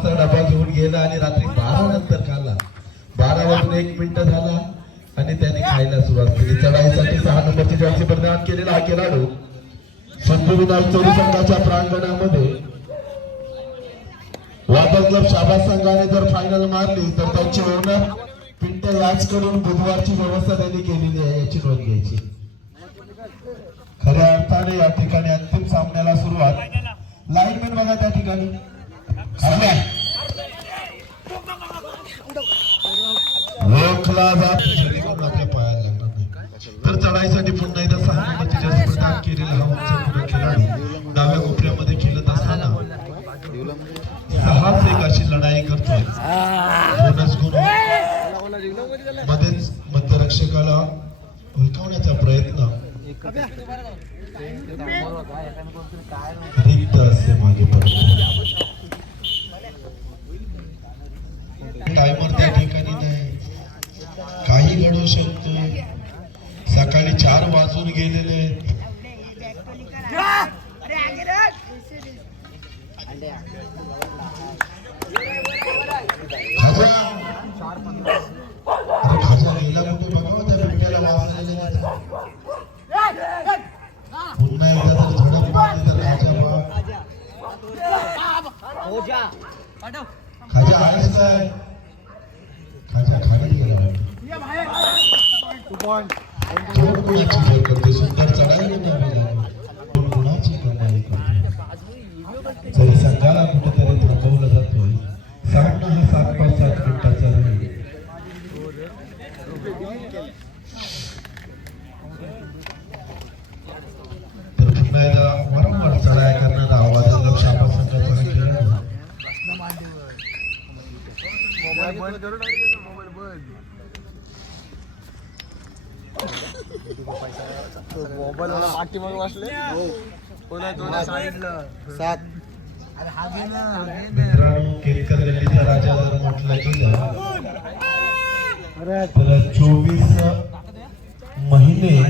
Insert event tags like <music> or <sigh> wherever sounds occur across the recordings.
वाजता डबा घेऊन गेला आणि रात्री बारा नंतर खाल्ला. बारा वाजून एक मिनिट झाला आणि त्याने खायला सुरुवात केली. चढाईसाठी सहा नंबरची जर्सी परिधान केलेला हा खेळाडू संजू विनायक चोरी संघाच्या प्रांगणामध्ये वादळ क्लब शाबाद संघाने जर फायनल मारली तर त्यांची ओनर पिंट्या याचकडून बुधवारची व्यवस्था त्यांनी केलेली आहे याची नोंद घ्यायची. खऱ्या अर्थाने या ठिकाणी अंतिम सामन्याला सुरुवात. लाईनमॅन बघा त्या ठिकाणी. खाल्या. जात आपल्या पायाला लागणार नाही. तर चढाईसाठी पुन्हा एकदा सहा नंबरची जास्त प्रदान केलेला हा उंच खेळाडू डाव्या कोपऱ्यामध्ये खेळत असताना सहाच एक अशी लढाई करतोय. बोनस गुण मध्येच मध्यरक्षकाला हुलकावण्याचा प्रयत्न. रिक्त असते मागे टायमर त्या ठिकाणी नाही शकतो सकाळी चार वाजून गेलेले खाजा. खाजा कुठे? हो त्या बिबट्याला पुन्हा एकदा जर झडप मारली तर खाजा बा खाजा आहेस काय खाजा खाली गेला दोन गुणाची जोड करते सुंदर चढाई नव्हे दोन गुणाची कमाई करते जरी संघाला कुठेतरी थांबवलं जातोय सामना हा सात पाच सात मिनिटाचा राहील तर पुन्हा एकदा वारंवार चढाई करणारा आवाज लक्ष आपण संघाचा हा खेळाडू मोबाईल मला पाठीमागे वाचले. कोणा तो सांगितलं. सात. चोवीस महिने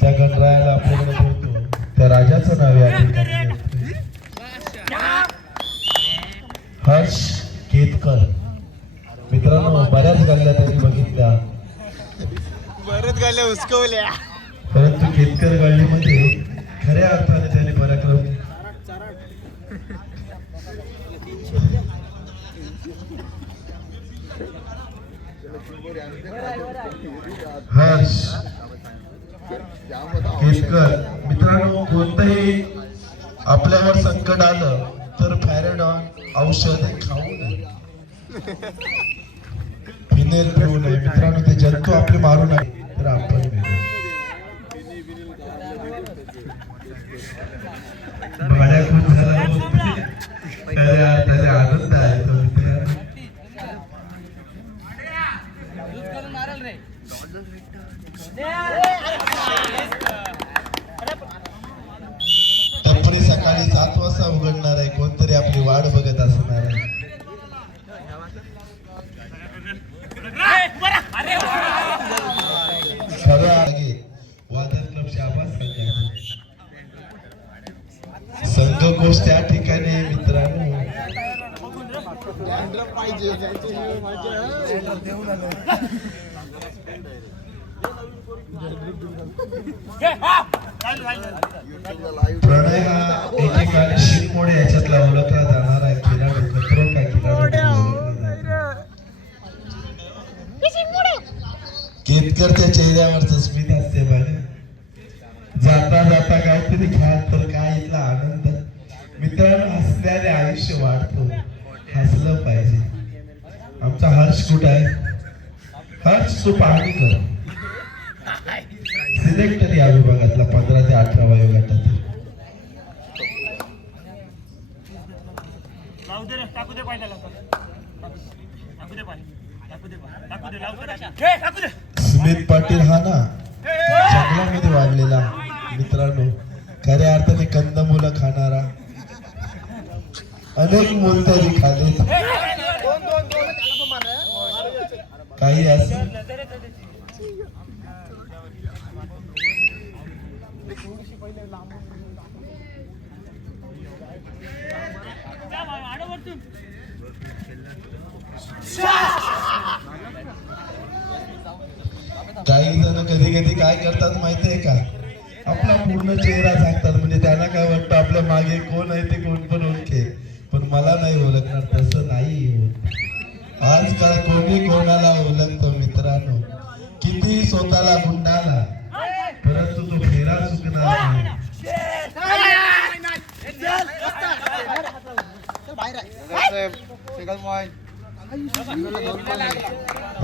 त्या गणरायाला आपल्याकडे ठेवतो. त्या राजाचं नाव घेतोय. हर्ष केतकर. मित्रांनो बऱ्याच गल्ल्या त्यांनी बघितल्या. बरेच गाल्या हुसकवल्या. केतकर गल्लीमध्ये खऱ्या अर्थाने त्याने पराक्रम हर्ष केतकर मित्रांनो कोणतंही आपल्यावर संकट आलं तर फॅरेडॉन औषध खाऊ नये. <laughs> फिनेल पिऊ नये. मित्रांनो ते जंतू आपले मारू नये. आनंद आहे तो टपरी सकाळी सात वाजता उघडणार आहे. कोणतरी आपली वाट बघत असणार आहे. खरं वादन क्लब शाबास संघाचे संघकोश त्या ठिकाणी मित्रांनो. प्रणय हा एकेकाने शिरमोडे याच्यातला ओळखला जाणारा आहे. खेळाडू का खिलाडू केतकरच्या चेहऱ्यावरच स्मित असते जाता जाता काहीतरी खाल तर काय इथला आनंद मित्रांनो हसल्याने आयुष्य वाढतो. हसलं पाहिजे. आमचा हर्ष कुठं आहे? हर्ष तू पाहणी कर. सिलेक्टर या विभागातला पंधरा ते अठरा हे दे. सुमित पाटील हा ना? जंगलामध्ये वाढलेला मित्रांनो. खऱ्या अर्थाने कंदमुलं खाणारा. अनेक मुलतरी खाले. काही असेल काही जण कधी कधी काय करतात माहितीये का? आपला पूर्ण चेहरा सांगतात म्हणजे त्यांना काय वाटतं आपल्या मागे कोण आहे ते कोण पण ओळखे मला नाही ओळखणार तसं नाही. आजकाल कोणी कोणाला ओळखतो मित्रांनो? किती स्वतःला गुंडाला? परंतु तो फेरा चुकणार नाही.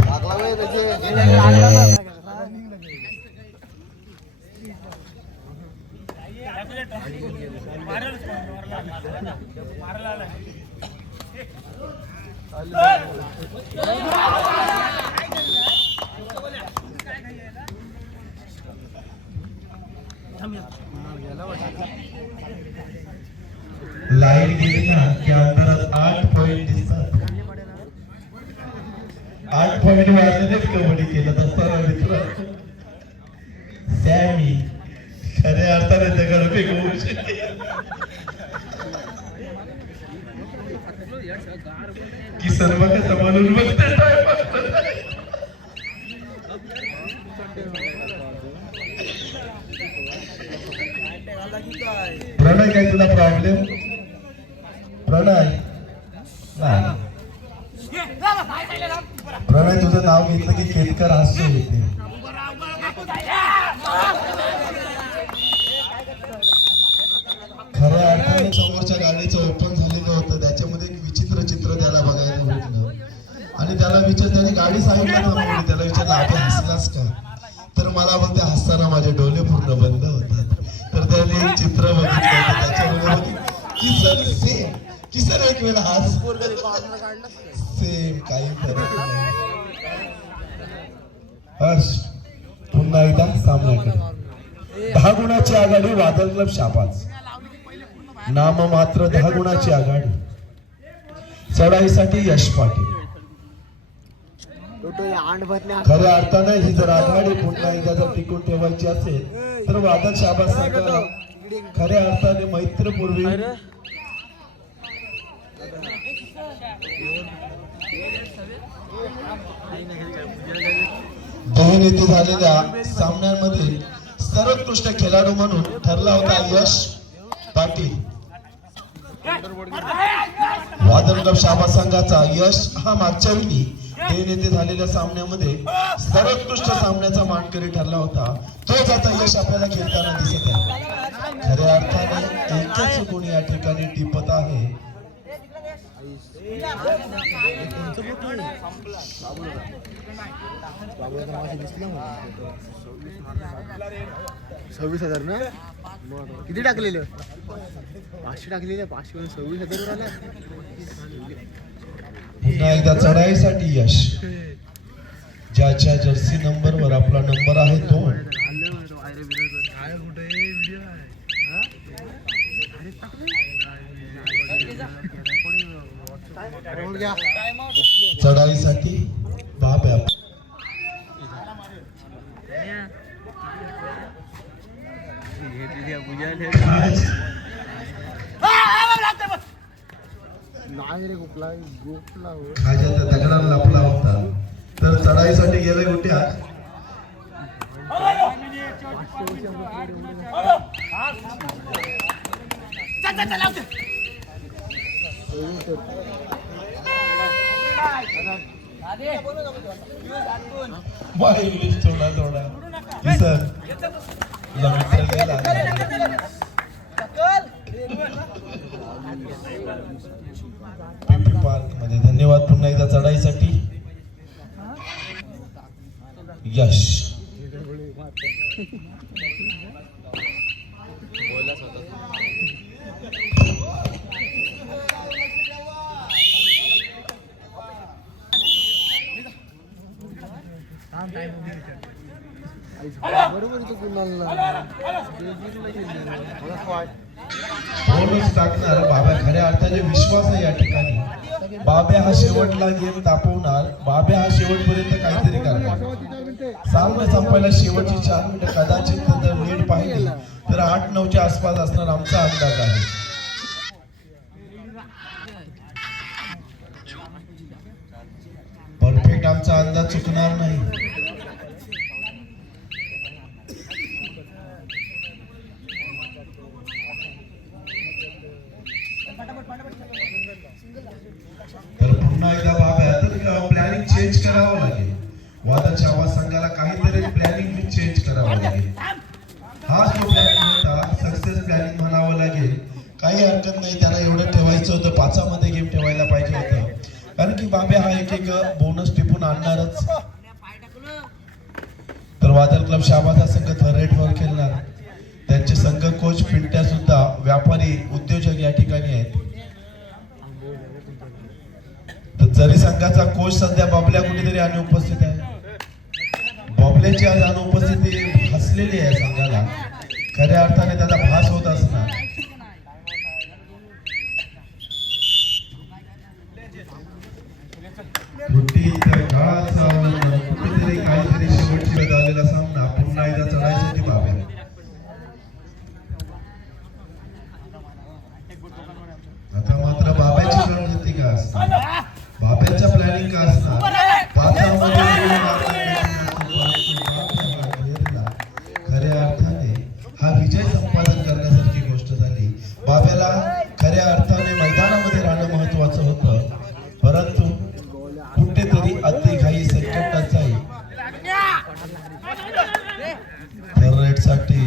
लागला वेळ त्याचे मारेलच कोण, मारला. मारला आलाय. लाइट गेली ना की अंतरात आठ पॉईंट दिसतात. आठ पॉईंट वाजलेच कबड्डी केलं असताना खऱ्या अर्थाने दगडफेक होऊ शकेल की सर्व कसं म्हणून बघते प्रणय काय तुला प्रॉब्लेम प्रणय प्रणय तुझं नाव घेतलं की केतकर हास्य येते हसलास का? तर मला बोलते हसताना माझे डोले पूर्ण बंद होतात. तर त्याने एक चित्र बघितलं. होतं त्याच्यामध्ये किसन सेम किसन एक वेळा हास. सेम काही फरक नाही. हर्ष पुन्हा एकदा सामन्याकडे दहा गुणाची आघाडी वादळ क्लब शापाच नाम मात्र दहा गुणाची आघाडी. चढाईसाठी यश पाटील. खऱ्या अर्थानं ही जर आघाडी पुन्हा एकदा जर टिकून ठेवायची असेल तर वादळ शाबाज संघाला खऱ्या अर्थाने मैत्रपूर्वी. दहन येथे झालेल्या सामन्यांमध्ये सर्वोत्कृष्ट खेळाडू म्हणून ठरला होता यश पाटील. वादळ कप शाबा संघाचा यश हा मागच्या वेळी. देन येथे झालेल्या सामन्यामध्ये सर्वोत्कृष्ट सामन्याचा मानकरी ठरला होता. तोच आता यश आपल्याला खेळताना दिसत आहे. खऱ्या अर्थाने एकच गुण या ठिकाणी टिपत आहे. सव्वीस हजार ना? किती टाकलेले? पाचशे टाकलेले पाचशे सव्वीस हजार आला पुन्हा एकदा चढाईसाठी यश. ज्याच्या जर्सी नंबरवर आपला नंबर आहे दोन. चढाईसाठी बाब्या <laughs> नाही रे गोपला गोपला खाजाच्या दगडाला लपला होता तर चढाईसाठी गेले कुठे बाय इंग्लिश थोडा थोडा सर गेला पीपी पार्कमध्ये धन्यवाद पुन्हा एकदा चढाईसाठी. यश. बरोबर बोलूच टाकणार. बाब्या खऱ्या अर्थाने विश्वास आहे या ठिकाणी. बाब्या हा शेवटला गेम तापवणार. बाब्या हा शेवटपर्यंत काहीतरी करणार. सामना संपायला शेवटची चार मिनिटं कदाचित जर नीट पाहिली तर आठ नऊच्या आसपास असणार आमचा अंदाज आहे. परफेक्ट आमचा अंदाज चुकणार नाही. की हा एक एक बोनस टिपून आणणारच. तर वादल क्लब शाबाचा संघ थर्ड खेळणार. त्यांचे संघ कोच फिंट्या सुद्धा व्यापारी उद्योजक या ठिकाणी आहेत. तर जरी संघाचा कोच सध्या बाबल्या कुठेतरी आणि उपस्थित आहे. बाबल्याची आज अनुपस्थिती हसलेली आहे संघाला. खऱ्या अर्थाने त्याचा भास होत असणार. बाबेला खऱ्या अर्थाने मैदानामध्ये राहणं महत्वाचं होतं. परंतु कुठेतरी अतिघाई संकटात जाईल थर्डसाठी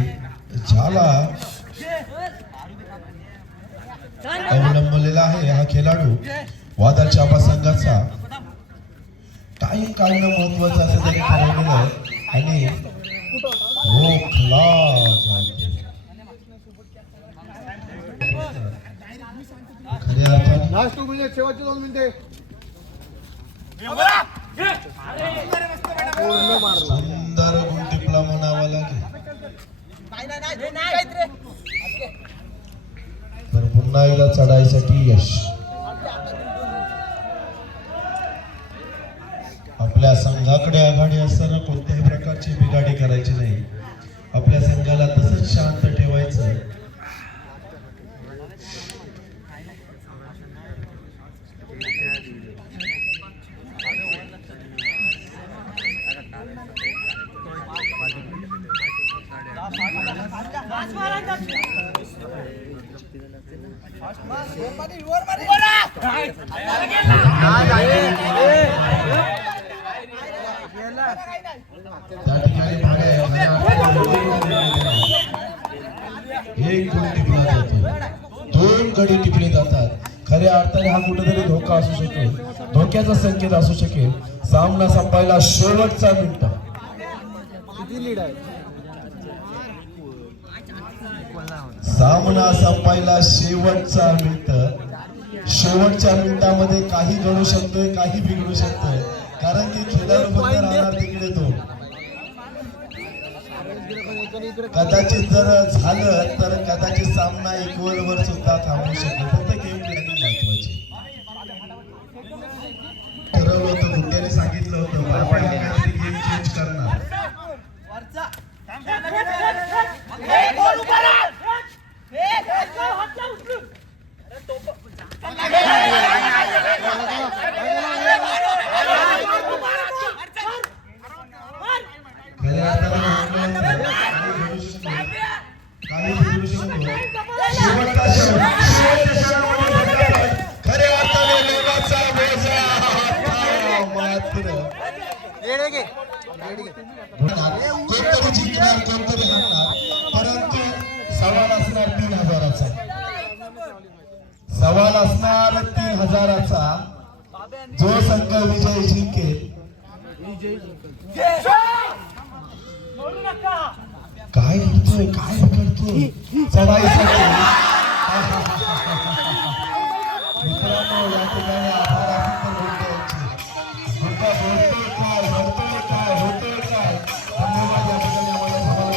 झाला. अवलंबलेला आहे हा खेळाडू. वादळ चाबा संघाचा टाइम काढणं महत्वाचं असेल त्यांनी ठरवलेलं आहे आणि हो खलास आहे. खऱ्या अर्थाने लास्ट टू मिनिट शेवटचे दोन मिनिटे. पूर्ण मारला सुंदर गुण टिपला म्हणावा लागेल. तर पुन्हा एकदा चढायसाठी यश. आपल्या संघाकडे आघाडी असताना कोणत्याही प्रकारची बिघाडी करायची नाही. आपल्या संघाला तसंच शांत ठेवायचं त्या ठिकाणी एक गुण टिपला जातो दोन गडी टिपले जातात खऱ्या अर्थाने हा कुठेतरी धोका असू शकेल धोक्याचा संकेत असू शकेल सामना संपायला शेवटचा मिनिट सामना संपायला शेवटचा मिनिट. शेवटच्या मिनिटामध्ये काही घडू शकतोय काही बिघडू शकतोय. कारण की खेळाडू फक्त राहणार तिकडे तो. कदाचित जर झालं तर कदाचित सामना इक्वल वर सुद्धा थांबू शकेल फक्त गेम प्लॅनिंग महत्वाची ठरवलं होतं गुड्ड्याने सांगितलं होतं हजाराचा. सवाल असणार तीन हजाराचा. जो संघ विजय जिंकेल. काय करतोय काय करतोय? चढाईसाठी मित्रांनो या ठिकाणी